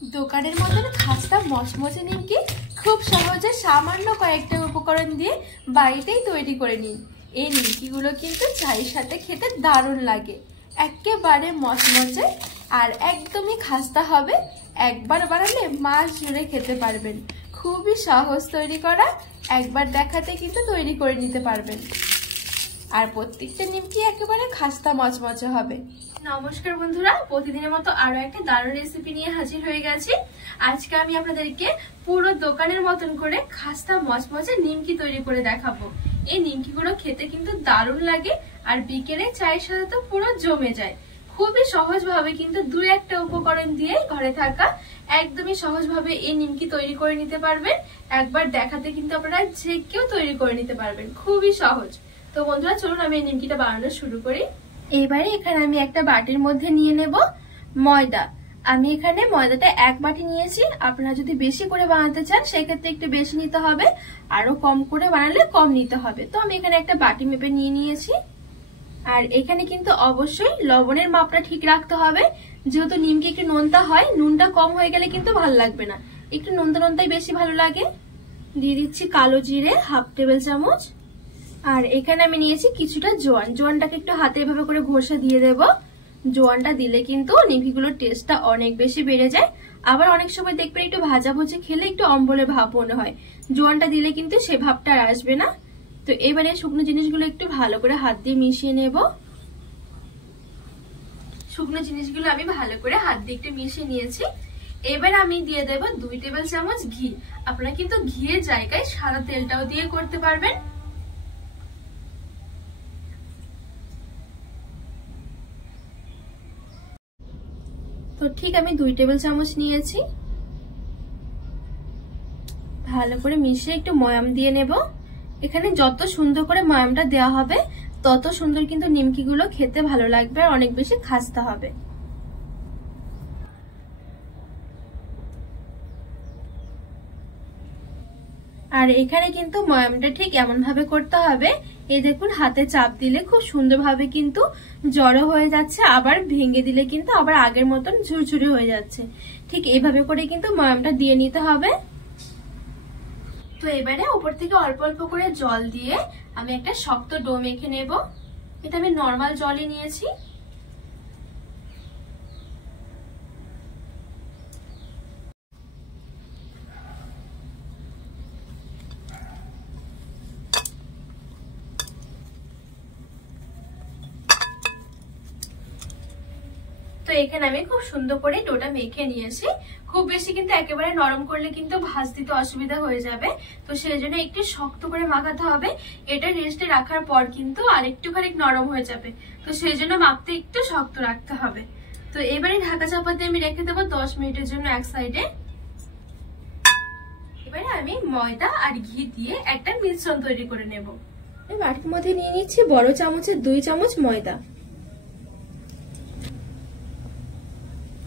দোকানের মতন খাস্তা মচমচে নিমকি খুব সহজে সামান্য কয়েকটা উপকরণ দিয়ে বাড়িতেই তৈরি করে নিন। এই নিমকিগুলো কিন্তু চায়ের সাথে খেতে দারুণ লাগে, একেবারে মচমচে আর একদমই খাস্তা হবে। একবার বানালে মাস জুড়ে খেতে পারবেন। খুবই সহজ তৈরি করা, একবার দেখাতে কিন্তু তৈরি করে নিতে পারবেন। আর প্রত্যেকটা নিমকি একেবারে খাস্তা মচমচে হবে। নমস্কার বন্ধুরা, প্রতিদিনের মতো আরো একটা দারুণ রেসিপি নিয়ে হাজির হয়ে গেছি। আজকে আমি আপনাদেরকে পুরো দোকানের মতন করে খাস্তা মচমচে নিমকি তৈরি করে দেখাবো। এই নিমকিগুলো খেতে কিন্তু দারুণ লাগে আর বিকেলে চায়ের সাথে তো পুরো জমে যায়। খুবই সহজ ভাবে কিন্তু দুই একটা উপকরণ দিয়ে ঘরে থাকা একদমই সহজ ভাবে এই নিমকি তৈরি করে নিতে পারবেন। একবার দেখাতে কিন্তু আপনারা যে কেউ তৈরি করে নিতে পারবেন, খুবই সহজ। তো বন্ধুরা চলুন আমি এই নিমকিটা বানানো শুরু করি। এবারে এখানে আমি একটা বাটির মধ্যে নিয়ে নেব ময়দা। আমি এখানে ময়দাটা এক বাটি নিয়েছি। আপনারা যদি বেশি করে বানাতে চান সেক্ষেত্রে একটু বেশি নিতে হবে, আরো কম করে বানালে কম নিতে হবে। তো আমি এখানে একটা বাটি মেপে নিয়ে নিয়েছি। আর এখানে কিন্তু অবশ্যই লবণের মাপটা ঠিক রাখতে হবে, যেহেতু নিমকি একটু নোনতা হয়, নুনটা কম হয়ে গেলে কিন্তু ভালো লাগবে না, একটু নোনতা নোনতাই বেশি ভালো লাগে। দিয়ে দিচ্ছি কালো জিরে হাফ টেবিল চামচ। আর এখানে আমি নিয়েছি কিছুটা জোয়ান। জোয়ানটাকে একটু হাতে এভাবে করে ঘষে দিয়ে দেব। জোয়ানটা দিলে কিন্তু নিমকিগুলোর টেস্টটা অনেক বেশি বেড়ে যায়। আবার অনেক সময় দেখবেন একটু ভাজা ভুজি খেলে একটু অম্বলের ভাব মনে হয়, জোয়ানটা দিলে কিন্তু সে ভাবটা আর আসবে না। তো এবারে শুকনো জিনিসগুলো একটু ভালো করে হাত দিয়ে মিশিয়ে নেব। শুকনো জিনিসগুলো আমি ভালো করে হাত দিয়ে একটু মিশিয়ে নিয়েছি। এবার আমি দিয়ে দেব 2 টেবিল চামচ ঘি। আপনারা কিন্তু ঘিয়ের জায়গায় সাদা তেলটাও দিয়ে করতে পারবেন। তো ঠিক আমি 2 টেবিল চামচ নিয়েছি। ভালো করে মিশিয়ে একটু ময়াম দিয়ে নেব। এখানে যত সুন্দর করে ময়ামটা দেওয়া হবে তত সুন্দর কিন্তু নিমকিগুলো খেতে ভালো লাগবে আর অনেক বেশি খাস্তা হবে। আর এখানে কিন্তু ময়ামটা ঠিক এমন ভাবে করতে হবে, এই দেখুন হাতে চাপ দিলে খুব সুন্দরভাবে কিন্তু জড়ো হয়ে যাচ্ছে, আবার ভেঙে দিলে কিন্তু আবার আগের মতন ঝুরঝুরে হয়ে যাচ্ছে। ঠিক এইভাবে করে কিন্তু ময়ামটা দিয়ে নিতে হবে। তো এবারে উপর থেকে অল্প অল্প করে জল দিয়ে আমি একটা শক্ত ডো মেখে নেব। এটা আমি নর্মাল জলই নিয়েছি। তো এখানে আমি খুব সুন্দর করে ডোটা মেখে নিয়েছি। খুব বেশি কিন্তু একেবারে নরম করলে কিন্তু ভাজ দিতে অসুবিধা হয়ে যাবে, তো সেই জন্য একটু শক্ত করে মাখাতে হবে। এটা রেস্টে রাখার পর কিন্তু আর একটুখানি নরম হয়ে যাবে, তো সেই জন্য মাপতে একটু শক্ত রাখতে হবে। তো এবারে ঢাকা চাপা দিয়ে আমি রেখে দেবো 10 মিনিটের জন্য এক সাইডে। এবারে আমি ময়দা আর ঘি দিয়ে একটা মিশ্রণ তৈরি করে নেব। বাটির মধ্যে নিয়ে নিচ্ছি বড় চামচের 2 চামচ ময়দা,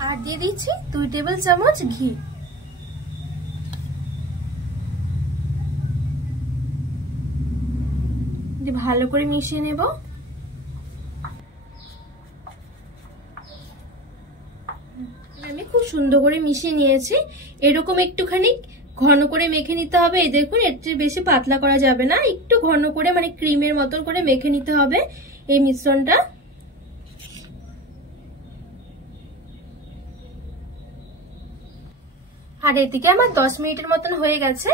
আর দিয়ে দিচ্ছি 2 টেবিল চামচ ঘি। ভালো করে মিশিয়ে নেব। আমি খুব সুন্দর করে মিশিয়ে নিয়েছি। এরকম একটুখানি ঘন করে মেখে নিতে হবে। এই দেখুন, এর চেয়ে বেশি পাতলা করা যাবে না, একটু ঘন করে মানে ক্রিমের মতন করে মেখে নিতে হবে এই মিশ্রণটা। আর এদিকে আমার 10 মিনিটের মতন হয়ে গেছে।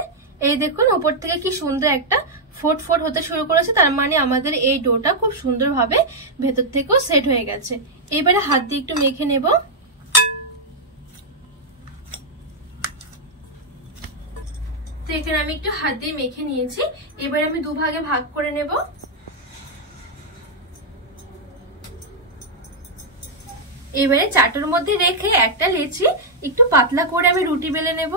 এই দেখুন উপর থেকে কি সুন্দর একটা ফোট ফোট হতে শুরু করেছে, তার মানে আমাদের এই ডোটা খুব সুন্দরভাবে ভেতর থেকেও সেট হয়ে গেছে। এবারে হাত দিয়ে একটু মেখে নেব। তো এখানে আমি একটু হাত দিয়ে মেখে নিয়েছি। এবারে আমি দুভাগে ভাগ করে নেব। এবারে চাটুর মধ্যে রেখে একটা লেচি একটু পাতলা করে আমি রুটি বেলে নেব।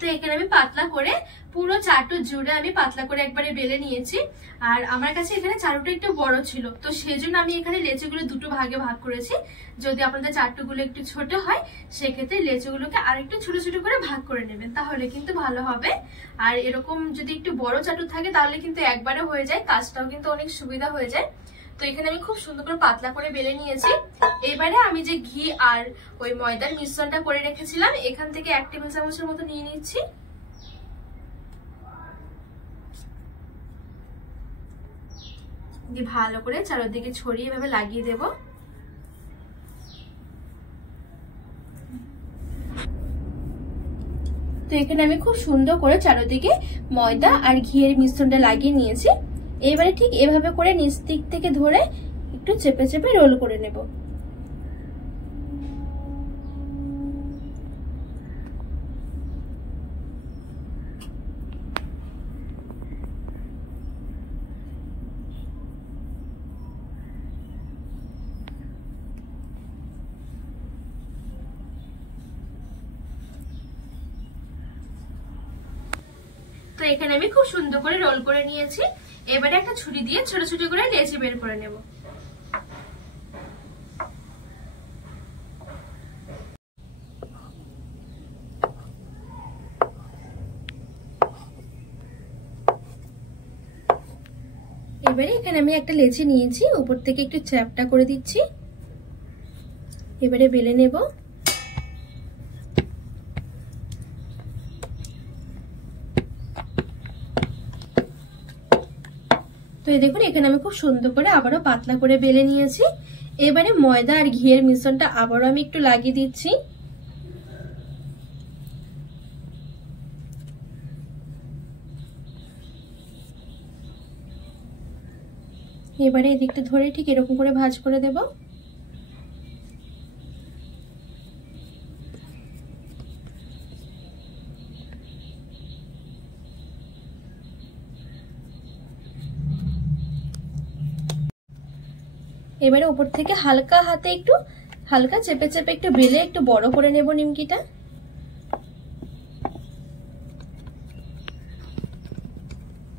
তো এখানে আমি পাতলা করে পুরো চাটু জুড়ে আমি পাতলা করে একবারে বেলে নিয়েছি। আর আমার কাছে এখানে চাটুটা একটু বড় ছিল, তো সেজন্য আমি এখানে লেচিগুলো দুটো ভাগে ভাগ করেছি। যদি আপনাদের চাটুগুলো একটু ছোট হয় সেক্ষেত্রে লেচিগুলোকে আর একটু ছোট ছোট করে ভাগ করে নেবেন, তাহলে কিন্তু ভালো হবে। আর এরকম যদি একটু বড় চাটু থাকে তাহলে কিন্তু একবারে হয়ে যায়, কাজটাও কিন্তু অনেক সুবিধা হয়ে যায়। তো এখানে আমি খুব সুন্দর করে পাতলা করে বেলে নিয়েছি। এবারে আমি যে ঘি আর ওই ময়দার মিশ্রণটা করে রেখেছিলাম এখান থেকে 1 টেবিল চামচের মতো নিয়ে নিচ্ছি। দিয়ে ভালো করে চারদিকে ছড়িয়ে এভাবে লাগিয়ে দেব। তো এখানে আমি খুব সুন্দর করে চারদিকে ময়দা আর ঘিয়ের মিশ্রণটা লাগিয়ে নিয়েছি। এবারে ঠিক এভাবে করে নিচ দিক থেকে ধরে একটু চেপে চেপে রোল করে নেব। তো এখানে আমি খুব সুন্দর করে রোল করে নিয়েছি। এবারে একটা ছুরি দিয়ে ছোট ছোট করে লেচি বের করে নেব। এবারে এখানে আমি একটা লেচি নিয়েছি, উপর থেকে একটু চ্যাপটা করে দিচ্ছি। এবারে বেলে নেব। তো এই দেখুন এখানে আমি খুব সুন্দর করে আবারও পাতলা করে বেলে নিয়েছি। এবারে ময়দা আর ঘিয়ের মিশ্রণটা আবারও আমি একটু লাগিয়ে দিচ্ছি। এবারে এই দিকটা ধরে ঠিক এরকম করে ভাঁজ করে দেব। এবারে উপর থেকে হালকা হাতে একটু হালকা চেপে চেপে একটু বেলে একটু বড় করে নেব নিমকিটা।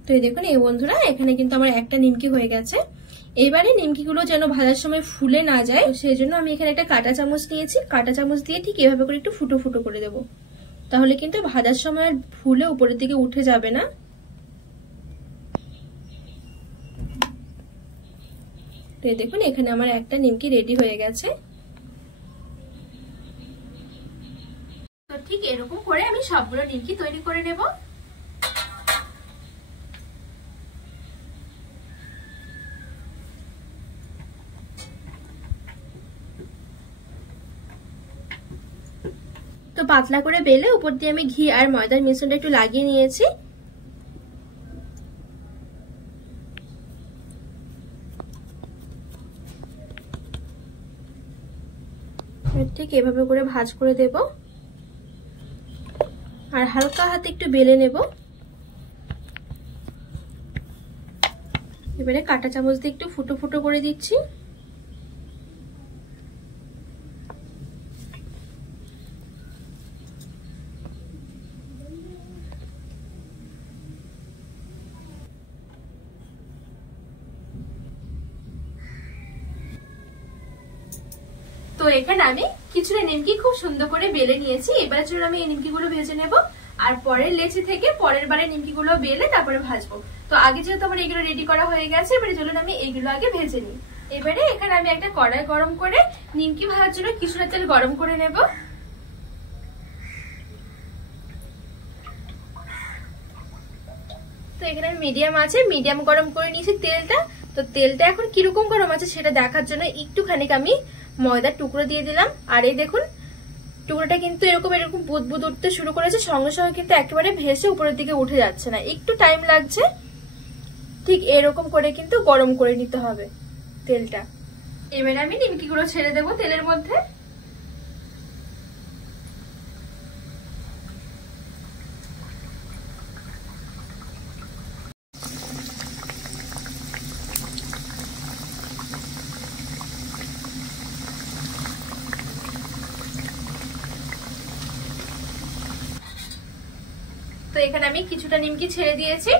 তো এই দেখুন এই বন্ধুরা এখানে কিন্তু আমার একটা নিমকি হয়ে গেছে। এবারে নিমকিগুলো যেন ভাজার সময় ফুলে না যায় সেই জন্য আমি এখানে একটা কাঁটা চামচ নিয়েছি। কাঁটা চামচ দিয়ে ঠিক এভাবে করে একটু ফুটো ফুটো করে দেব, তাহলে কিন্তু ভাজার সময় আর ফুলে উপরের দিকে উঠে যাবে না। তো দেখুন এখানে আমার একটা নিমকি রেডি হয়ে গেছে। তো ঠিক এরকম করে আমি সবগুলো নিমকি তৈরি করে নেব। তো পাতলা করে বেলে উপর দিয়ে আমি ঘি আর ময়দার মিশ্রণটা একটু লাগিয়ে নিয়েছি। ঠিক এভাবে করে ভাঁজ করে দেব আর হালকা হাতে একটু বেলে নেব। এবারে কাঁটা চামচ দিয়ে একটু ফুটো ফুটো করে দিচ্ছি। তো এখানে আমি কিছুটা নিমকি খুব সুন্দর করে বেলে নিয়েছি। এবার চলুন আমি এই নিমকি গুলো ভেজে নেব আর পরের লেচি থেকে পরের বারে নিমকি গুলো বেলে তারপরে ভাজবো। তো আগে যেহেতু আমার এগুলো রেডি করা হয়ে গেছে, এবারে চলুন আমি এইগুলো আগে ভেজে নিই। এবারে এখানে আমি একটা কড়াই গরম করে নিমকি ভাজার জন্য কিছুটা তেল গরম করে নেব। তো এখানে আমি মিডিয়াম গরম করে নিয়েছি তেলটা। তো তেলটা এখন কিরকম গরম আছে সেটা দেখার জন্য একটুখানি আমি ময়দার টুকরো দিয়ে দিলাম। আর এই দেখুন টুকরোটা কিন্তু এরকম এরকম বুদবুদ উঠতে শুরু করেছে, সঙ্গে সঙ্গে কিন্তু একেবারে ভেসে উপরের দিকে উঠে যাচ্ছে না, একটু টাইম লাগছে। ঠিক এরকম করে কিন্তু গরম করে নিতে হবে তেলটা। এবারে আমি নিমকিগুলো ছেড়ে দেবো তেলের মধ্যে। তো তো এখানে আমি কিছুটা নিমকি ছেড়ে দিয়েছি।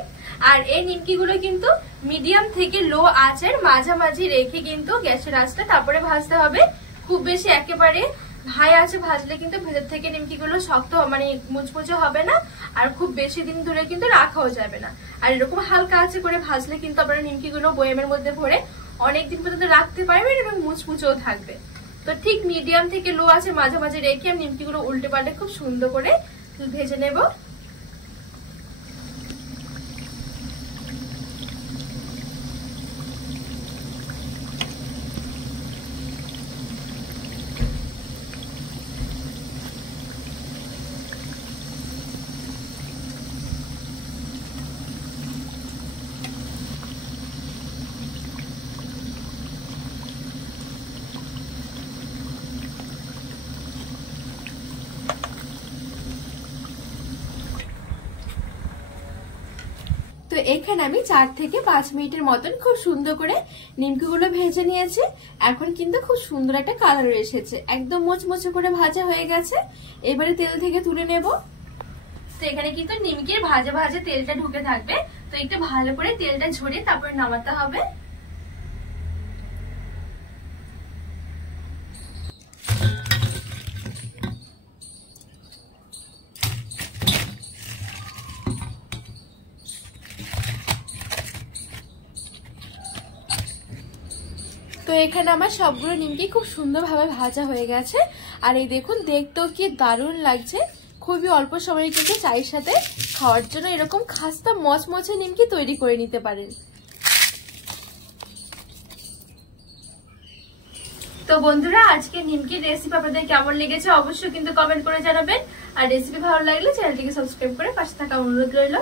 আর এই নিমকিগুলো কিন্তু মিডিয়াম থেকে লো আঁচের মাঝামাঝি রেখে কিন্তু গ্যাসের আঁচটা তারপরে ভাজতে হবে। খুব বেশি একেবারে হাই আঁচে ভাজলে কিন্তু ভেতর থেকে নিমকিগুলো শক্ত মানে মুচমুচে হবে না, আর খুব বেশি দিন ধরে কিন্তু রাখাও যাবে না। আর এরকম হালকা আঁচে করে ভাজলে কিন্তু আপনারা নিমকিগুলো বয়ামের মধ্যে ভরে অনেকদিন পর্যন্ত রাখতে পারবেন এবং মুচমুচেও থাকবে। তো ঠিক মিডিয়াম থেকে লো আঁচে মাঝামাঝি রেখে আমি নিমকিগুলো উল্টে পাল্টে খুব সুন্দর করে ভেজে নেব। তো এখানে আমি 4 থেকে 5 মিনিটের মতন খুব সুন্দর করে নিমকিগুলো ভেজে নিয়েছি। এখন কিন্তু খুব সুন্দর একটা কালার এসেছে, একদম মোচমোচে করে ভাজা হয়ে গেছে। এবারে তেল থেকে তুলে নেব। তো এখানে কিন্তু নিমকির ভাজা ভাজা তেলটা ঢুকে থাকবে, তো একটু ভালো করে তেলটা ঝরিয়ে তারপরে নামাতে হবে। তো এখানে আমার সবগুলো নিমকি খুব সুন্দরভাবে ভাজা হয়ে গেছে। আর এই দেখুন, দেখতেও কি দারুণ লাগছে। খুবই অল্প সময়ে কিন্তু চায়ের সাথে খাওয়ার জন্য এরকম খাস্তা মচমচে নিমকি তৈরি করে নিতে পারেন। তো বন্ধুরা, আজকে নিমকির রেসিপি আপনাদের কেমন লেগেছে অবশ্যই কিন্তু কমেন্ট করে জানাবেন। আর রেসিপি ভালো লাগলে চ্যানেলটিকে সাবস্ক্রাইব করে পাশে থাকা অনুরোধ রইল।